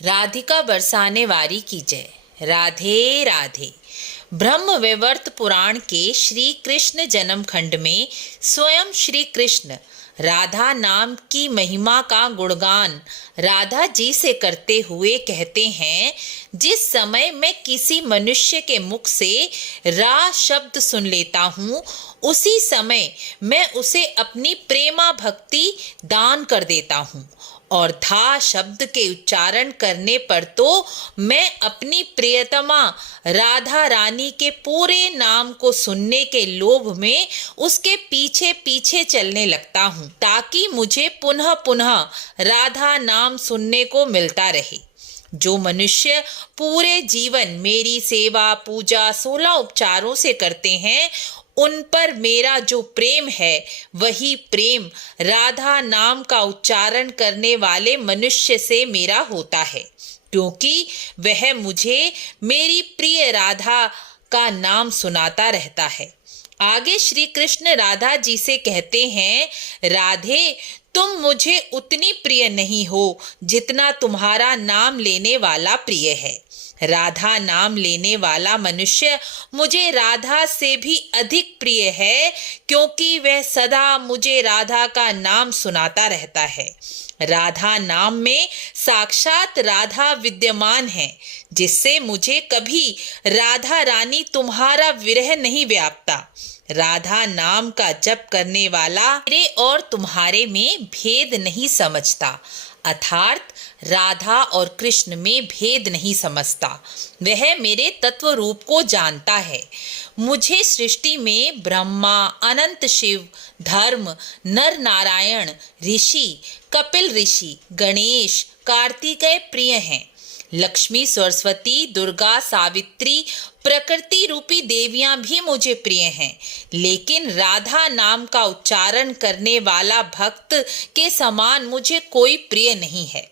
राधिका बरसाने वारी की जय। राधे राधे। ब्रह्म वैवर्त पुराण के श्री कृष्ण जन्म खंड में स्वयं श्री कृष्ण राधा नाम की महिमा का गुणगान राधा जी से करते हुए कहते हैं, जिस समय मैं किसी मनुष्य के मुख से रा शब्द सुन लेता हूँ, उसी समय मैं उसे अपनी प्रेमा भक्ति दान कर देता हूँ और धा शब्द के उच्चारण करने पर तो मैं अपनी प्रियतमा राधा रानी के पूरे नाम को सुनने के लोभ में उसके पीछे पीछे चलने लगता हूँ, ताकि मुझे पुनः पुनः राधा नाम सुनने को मिलता रहे। जो मनुष्य पूरे जीवन मेरी सेवा पूजा 16 उपचारों से करते हैं, उन पर मेरा जो प्रेम है वही प्रेम राधा नाम का उच्चारण करने वाले मनुष्य से मेरा होता है, क्योंकि वह मुझे मेरी प्रिय राधा का नाम सुनाता रहता है। आगे श्री कृष्ण राधा जी से कहते हैं, राधे, तुम मुझे उतनी प्रिय नहीं हो जितना तुम्हारा नाम लेने वाला प्रिय है। राधा नाम लेने वाला मनुष्य मुझे राधा से भी अधिक प्रिय है, क्योंकि वह सदा मुझे राधा का नाम सुनाता रहता है। राधा नाम में साक्षात राधा विद्यमान है, जिससे मुझे कभी राधा रानी तुम्हारा विरह नहीं व्यापता। राधा नाम का जप करने वाला मेरे और तुम्हारे में भेद नहीं समझता, अर्थात राधा और कृष्ण में भेद नहीं समझता। वह मेरे तत्व रूप को जानता है। मुझे सृष्टि में ब्रह्मा, अनंत शिव, धर्म, नर नारायण, ऋषि, कपिल ऋषि, गणेश, कार्तिकेय प्रिय हैं। लक्ष्मी, सरस्वती, दुर्गा, सावित्री, प्रकृति रूपी देवियां भी मुझे प्रिय हैं, लेकिन राधा नाम का उच्चारण करने वाला भक्त के समान मुझे कोई प्रिय नहीं है।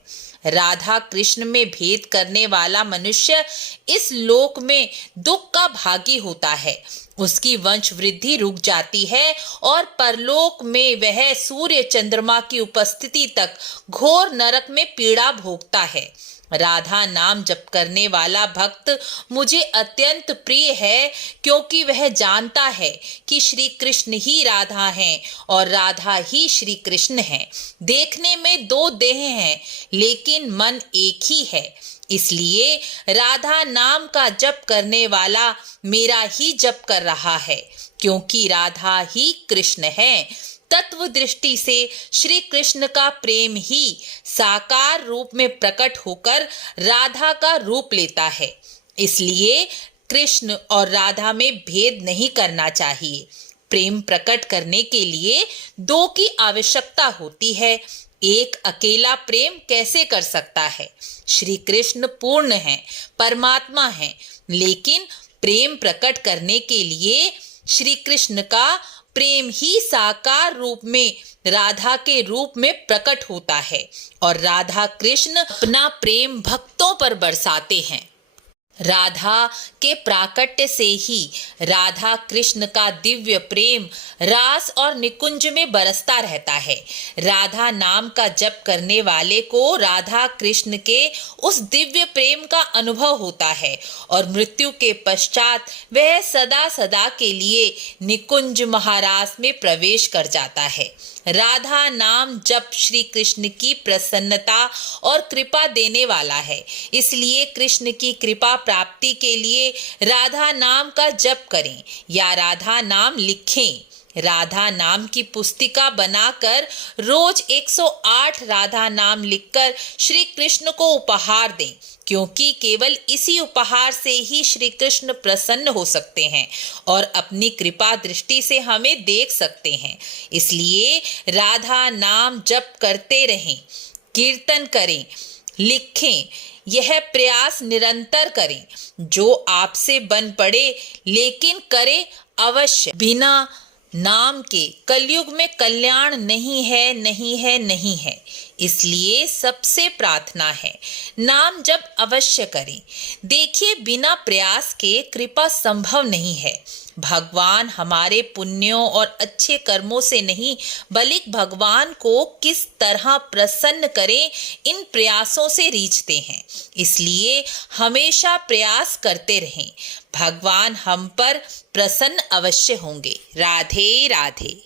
राधा कृष्ण में भेद करने वाला मनुष्य इस लोक में दुख का भागी होता है। उसकी वंश वृद्धि रुक जाती है और परलोक में वह सूर्य चंद्रमा की उपस्थिति तक घोर नरक में पीड़ा भोगता है। राधा नाम जप करने वाला भक्त मुझे अत्यंत प्रिय है, क्योंकि वह जानता है कि श्री कृष्ण ही राधा हैं और राधा ही श्री कृष्ण हैं। देखने में दो देह हैं, लेकिन मन एक ही है। इसलिए राधा नाम का जप करने वाला मेरा ही जप कर रहा है, क्योंकि राधा ही कृष्ण है। तत्व दृष्टि से श्री कृष्ण का प्रेम ही साकार रूप में प्रकट होकर राधा का रूप लेता है। इसलिए कृष्ण और राधा में भेद नहीं करना चाहिए। प्रेम प्रकट करने के लिए दो की आवश्यकता होती है। एक अकेला प्रेम कैसे कर सकता है? श्री कृष्ण पूर्ण हैं, परमात्मा हैं, लेकिन प्रेम प्रकट करने के लिए श्री कृष्ण का प्रेम ही साकार रूप में राधा के रूप में प्रकट होता है और राधा कृष्ण अपना प्रेम भक्तों पर बरसाते हैं। राधा के प्राकट्य से ही राधा कृष्ण का दिव्य प्रेम रास और निकुंज में बरसता रहता है। राधा नाम का जप करने वाले को राधा कृष्ण के उस दिव्य प्रेम का अनुभव होता है और मृत्यु के पश्चात वह सदा सदा के लिए निकुंज महारास में प्रवेश कर जाता है। राधा नाम जप श्री कृष्ण की प्रसन्नता और कृपा देने वाला है। इसलिए कृष्ण की कृपा प्राप्ति के लिए राधा नाम का जप करें या राधा नाम लिखें। राधा नाम की पुस्तिका बनाकर रोज 108 राधा नाम लिखकर श्री कृष्ण को उपहार दें, क्योंकि केवल इसी उपहार से ही श्री कृष्ण प्रसन्न हो सकते हैं और अपनी कृपा दृष्टि से हमें देख सकते हैं। इसलिए राधा नाम जप करते रहें, कीर्तन करें, लिखें, यह प्रयास निरंतर करें। जो आपसे बन पड़े, लेकिन करें अवश्य। बिना नाम के कलयुग में कल्याण नहीं है, नहीं है, नहीं है। इसलिए सबसे प्रार्थना है, नाम जप अवश्य करें। देखिए, बिना प्रयास के कृपा संभव नहीं है। भगवान हमारे पुण्यों और अच्छे कर्मों से नहीं, बल्कि भगवान को किस तरह प्रसन्न करें, इन प्रयासों से रीझते हैं। इसलिए हमेशा प्रयास करते रहें। भगवान हम पर प्रसन्न अवश्य होंगे। राधे राधे।